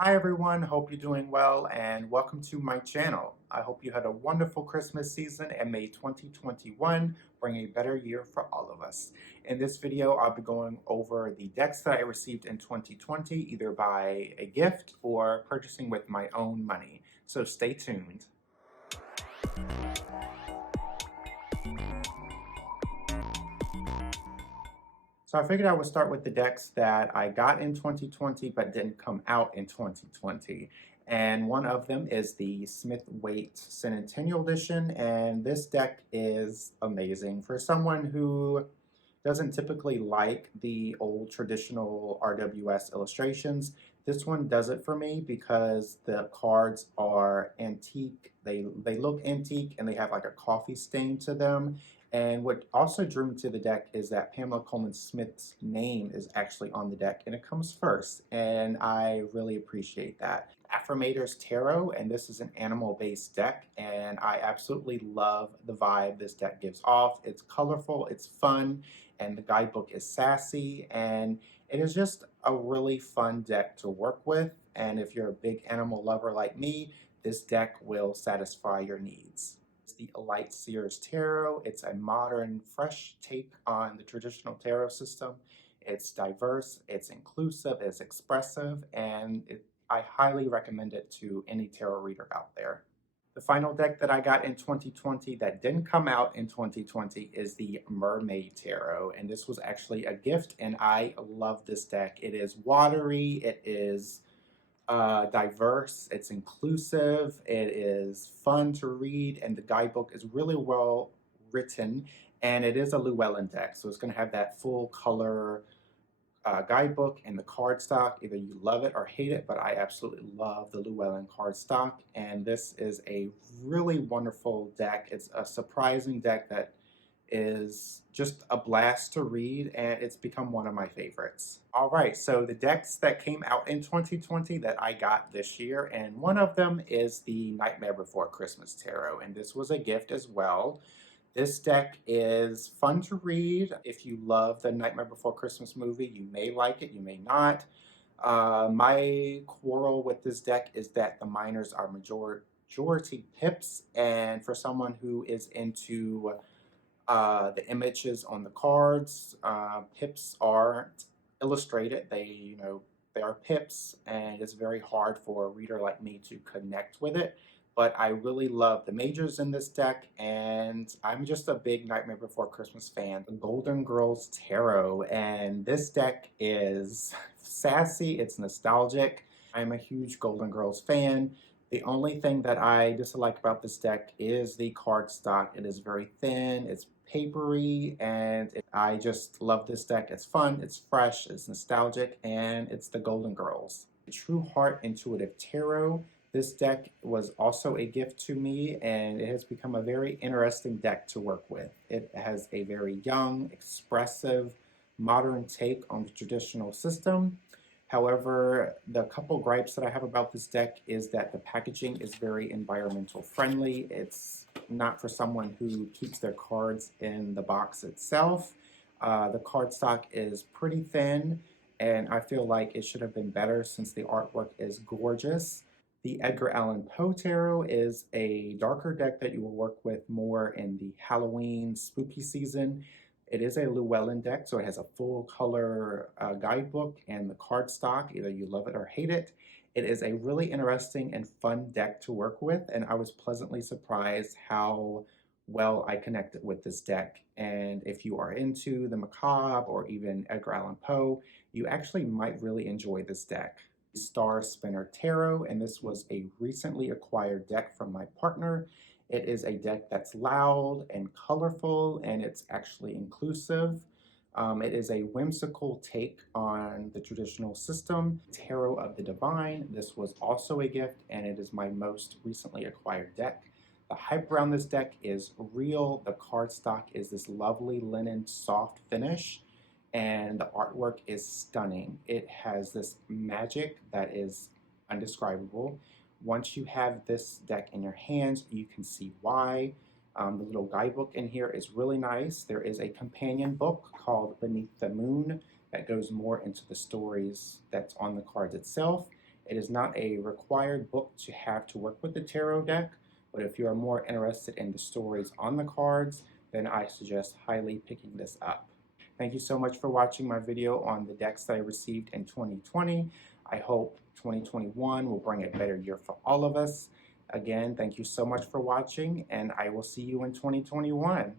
Hi everyone, hope you're doing well and welcome to my channel. I hope you had a wonderful Christmas season and may 2021 bring a better year for all of us. In this video, I'll be going over the decks that I received in 2020, either by a gift or purchasing with my own money. So stay tuned. So I figured I would start with the decks that I got in 2020 but didn't come out in 2020. And one of them is the Smith-Waite Centennial Edition, and this deck is amazing. For someone who doesn't typically like the old traditional RWS illustrations, this one does it for me because the cards are antique. They look antique and they have like a coffee stain to them. And what also drew me to the deck is that Pamela Coleman Smith's name is actually on the deck and it comes first. And I really appreciate that. Affirmators Tarot, and this is an animal-based deck, and I absolutely love the vibe this deck gives off. It's colorful, it's fun, and the guidebook is sassy, and it is just a really fun deck to work with. And if you're a big animal lover like me, this deck will satisfy your needs. It's the Elite Sears Tarot. It's a modern, fresh take on the traditional tarot system. It's diverse, it's inclusive, it's expressive, and I highly recommend it to any tarot reader out there. The final deck that I got in 2020 that didn't come out in 2020 is the Mermaid Tarot, and this was actually a gift, and I love this deck. It is watery, it is diverse, it's inclusive, it is fun to read, and the guidebook is really well written, and it is a Llewellyn deck, so it's going to have that full color guidebook and the cardstock. Either you love it or hate it, but I absolutely love the Llewellyn cardstock, and this is a really wonderful deck. It's a surprising deck that is just a blast to read, and it's become one of my favorites. All right, so the decks that came out in 2020 that I got this year, and one of them is the Nightmare Before Christmas Tarot, and this was a gift as well. This deck is fun to read. If you love the Nightmare Before Christmas movie, you may like it, you may not. My quarrel with this deck is that the minors are majority pips, and for someone who is into the images on the cards, pips aren't illustrated. They are pips, and it's very hard for a reader like me to connect with it. But I really love the majors in this deck, and I'm just a big Nightmare Before Christmas fan. The Golden Girls Tarot, and this deck is sassy, it's nostalgic. I'm a huge Golden Girls fan. The only thing that I dislike about this deck is the cardstock. It is very thin, it's papery, and I just love this deck. It's fun, it's fresh, it's nostalgic, and it's the Golden Girls. The True Heart Intuitive Tarot. This deck was also a gift to me, and it has become a very interesting deck to work with. It has a very young, expressive, modern take on the traditional system. However, the couple gripes that I have about this deck is that the packaging is very environmental friendly. It's not for someone who keeps their cards in the box itself. The cardstock is pretty thin, and I feel like it should have been better since the artwork is gorgeous. The Edgar Allan Poe Tarot is a darker deck that you will work with more in the Halloween spooky season. It is a Llewellyn deck, so it has a full color guidebook and the cardstock. Either you love it or hate it. It is a really interesting and fun deck to work with, and I was pleasantly surprised how well I connected with this deck. And if you are into the macabre or even Edgar Allan Poe, you actually might really enjoy this deck. Star Spinner Tarot, and this was a recently acquired deck from my partner. It is a deck that's loud and colorful, and it's actually inclusive. It is a whimsical take on the traditional system. Tarot of the Divine. This was also a gift, and it is my most recently acquired deck. The hype around this deck is real. The cardstock is this lovely linen soft finish, and the artwork is stunning. It has this magic that is undescribable. Once you have this deck in your hands, you can see why. The little guidebook in here is really nice. There is a companion book called Beneath the Moon that goes more into the stories that's on the cards itself. It is not a required book to have to work with the tarot deck, but if you are more interested in the stories on the cards, then I suggest highly picking this up. Thank you so much for watching my video on the decks that I received in 2020. I hope 2021 will bring a better year for all of us. Again, thank you so much for watching, and I will see you in 2021.